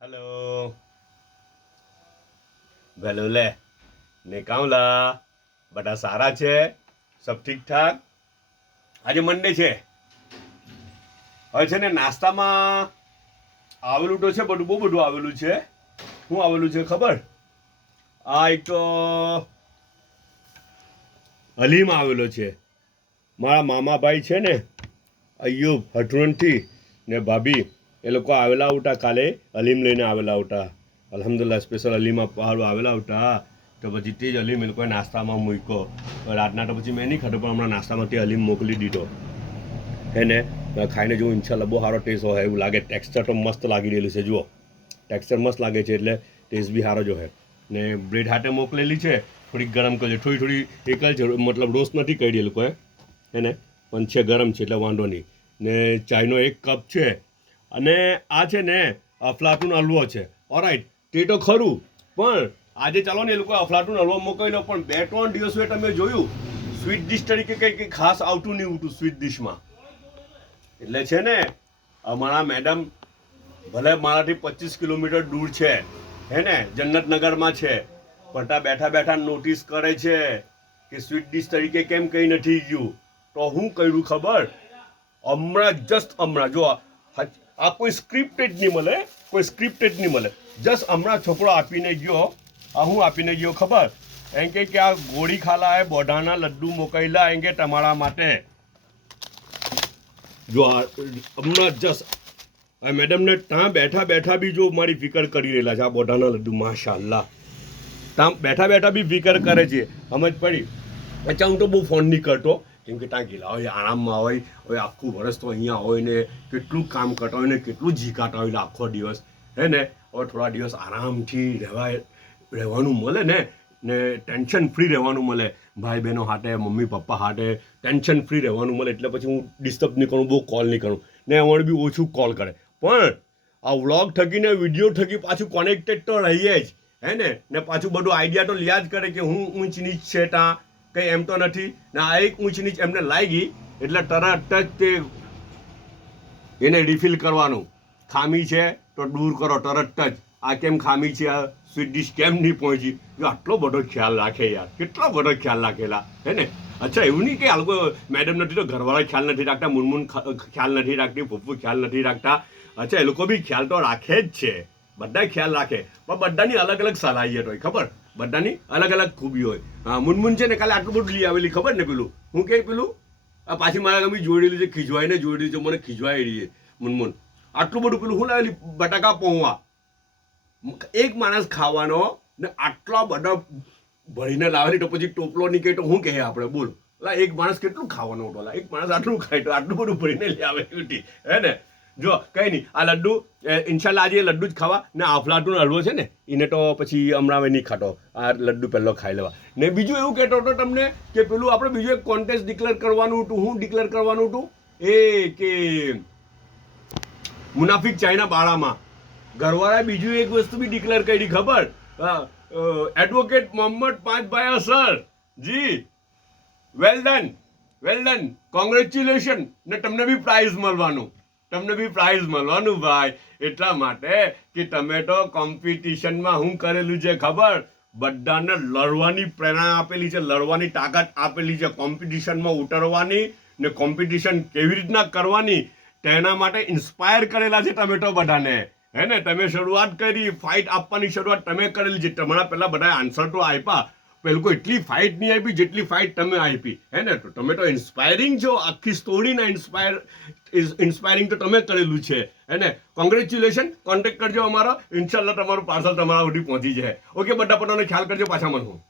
hello ભેલો લે ને કાઉલા બધા સારા છે સબ ઠીક ઠાક આજે મંડે છે હવે છે ને નાસ્તામાં આવેલું તો છે બહુ બધું આવેલું છે શું આવેલું છે ખબર આ એક તો હલીમ આવેલો છે મારા મામા ભાઈ છે ને અયુબ હઠવણથી ને ભાભી એ લોકો આવેલા ઉટા કાલે હલીમ લઈને આવેલા ઉટા અલ્હમ્દુલિલ્લાહ સ્પેશિયલ હલીમાં પહાડો આવેલા ઉટા તો પછી તે જ હલીમ એ લોકોએ નાસ્તામાં મૂક્યો રાતના તો પછી મેં નહીં ખાધો પણ હમણાં નાસ્તામાં તે હલીમ મોકલી દીધો હે ને ખાઈને જોઉં ઇન્શાલ્લાહ બહુ સારો ટેસ્ટ હોય એવું લાગે ટેક્સચર તો મસ્ત લાગી રહેલું છે જુઓ ટેક્સચર મસ્ત લાગે છે એટલે ટેસ્ટ બી સારો જો હે ને બ્રેડ હાટે મોકલેલી છે થોડીક ગરમ કરજો થોડી એક જ મતલબ રોસ્ટ નથી કરી એ લોકોએ હે ને પણ છે ગરમ છે એટલે વાંધો નહીં ને ચાયનો 1 કપ છે અને આ છે ને અફલાટૂન હલવો છે ઓરાઈટ તે તો ખરું પણ આજે ચાલો ને એ લોકો અફલાટૂન હલવો મોકલ્યો પણ 2-3 દિવસે તમે જોયું સ્વીટ ડિશ તરીકે કંઈ ખાસ આવતું નહીં ઉઠું સ્વીટ ડિશમાં એટલે છે ને અમારા મેડમ ભલે મારાથી 25 કિલોમીટર દૂર છે હે ને જન્નતનગરમાં છે પણ ત્યાં બેઠા બેઠા નોટિસ કરે છે કે સ્વીટ ડિશ તરીકે કેમ કંઈ નથી ગયું તો હું કર્યું ખબર હમણાં જો આ કોઈ સ્ક્રિપ્ટેડ નહીં મળે જસ્ટ હમણાં છોકરો આપીને ગયો આ હું આપીને ગયો ખબર એમ કે આ ગોળી ખાલા એ બોઢાના લડ્ડુ મોકલ્યા એમ કે તમારા માટે જો હમણાં જસ્ટ આ મેડમને ત્યાં બેઠા બી જો મારી ફિકર કરી રહેલા છે આ બોઢાના લડ્ડુ માશાઅલ્લાહ ત્યાં બેઠા બી ફિકર કરે છે સમજ પડી અચ્છા હું તો બહુ ફોન નહીં કરતો કેમ કે ત્યાં ગયેલા હોય આરામમાં હોય હવે આખું વર્ષ તો અહીંયા હોય ને કેટલું કામ કરતા હોય ને કેટલું જીકાતા હોય આખો દિવસ હે ને હવે થોડા દિવસ આરામથી રહેવાનું મળે ને ટેન્શન ફ્રી રહેવાનું મળે ભાઈ બહેનો હાટે મમ્મી પપ્પા હાટે ટેન્શન ફ્રી રહેવાનું મળે એટલે પછી હું ડિસ્ટર્બ નહીં કરું બહુ કોલ નહીં કરું ને અમારે બી ઓછું કોલ કરે પણ આ વ્લોગ થકી ને વિડીયો થકી પાછું કનેક્ટેડ તો રહીએ જ હે ને પાછું બધું આઈડિયા તો લ્યા જ કરે કે હું ઊંચ નીચ છે ત્યાં કંઈ એમ તો નથી ને આ એક ઊંચ નીચ એમને લાગી એટલે તરત જ તે એને રિફિલ કરવાનું ખામી છે તો દૂર કરો તરત જ આ કેમ ખામી છે આ સ્વીટ ડિશ કેમ નહીં પહોંચી આટલો બધો ખ્યાલ રાખે યાર કેટલો બધો ખ્યાલ રાખેલા હે ને અચ્છા એવું નહીં કે આ લોકો મેડમ નથી તો ઘરવાળા ખ્યાલ નથી રાખતા મુનમુન ખ્યાલ નથી રાખતી પપ્પુ ખ્યાલ નથી રાખતા અચ્છા એ લોકો બી ખ્યાલ તો રાખે જ છે બધા ખ્યાલ રાખે પણ બધાની અલગ અલગ સલાહિયત હોય ખબર બધાની અલગ અલગ ખૂબી હોય હા મુનમુન છે ને કાલે આટલું બધું લઈ આવેલી ખબર ને પેલું હું કે પેલું આ પાછી મારા ગમી જોડેલી છે ખીજવાઈને જોડેલી છે મને ખીજવાઈ રહી છે મુનમુન આટલું બધું પેલું હું લાવેલી બટાકા પૌવા એક માણસ ખાવાનો ને આટલા બધા ભરીને લાવેલી તો પછી ટોપલો નહીં કહે તો શું કહે આપણે બોલ એક માણસ કેટલું ખાવાનું હતો એક માણસ આટલું ખાય તો આટલું બધું ભરીને લઈ આવે હે ને જો કંઈ નહીં આ લડ્ડુ ઇન્શાલ્લાહ આજે લડ્ડુ જ ખાવા ને અફલાટૂન હલવો છે ને એને તો પછી હમણાં નહીં ખાતો આ લડ્ડુ પહેલો ખાઈ લેવા ને બીજું એવું કહેતો હતો તમને કે પેલું આપણે બીજું એક કોન્ટેસ્ટ ડિક્લેર કરવાનું હતું હું ડિક્લેર કરવાનું હતું એ કે મુનાફિક ચાઇના બાળામાં ઘરવાળાએ બીજું એક વસ્તુ બી ડિક્લેર કરી ખબર એડવોકેટ મોહમ્મદ પાંચભાઈ સર જી વેલ ડન કોંગ્રેચ્યુલેશન ને તમને બી પ્રાઇઝ મળવાનું ભાઈ એટલા માટે કે તમે તો કોમ્પિટિશનમાં હું કરેલું છે ખબર બધાને લડવાની પ્રેરણા આપેલી છે લડવાની તાકાત આપેલી છે કોમ્પિટિશનમાં ઉતરવાની ને કોમ્પિટિશન કેવી રીતના કરવાની તેના માટે ઇન્સ્પાયર કરેલા છે તમે તો બધાને હે ને તમે શરૂઆત કરી ફાઇટ આપવાની શરૂઆત તમે કરેલી છે તમારા પહેલાં બધાએ આન્સર તો આપ્યા પેલું કોઈ એટલી ફાઇટ નહીં આપી જેટલી ફાઇટ તમે આપી હે ને તો તમે તો ઇન્સ્પાયરિંગ છો આખી સ્ટોરીને ઇન્સ્પાયરિંગ તો તમે કરેલું છે હે ને કોંગ્રેચ્યુલેશન કોન્ટેક્ટ કરજો અમારો ઇન્શાલ્લાહ તમારું પાર્સલ તમારા સુધી પહોંચી જાય ઓકે બધા પોતાનો ખ્યાલ કરજો પાછા મળું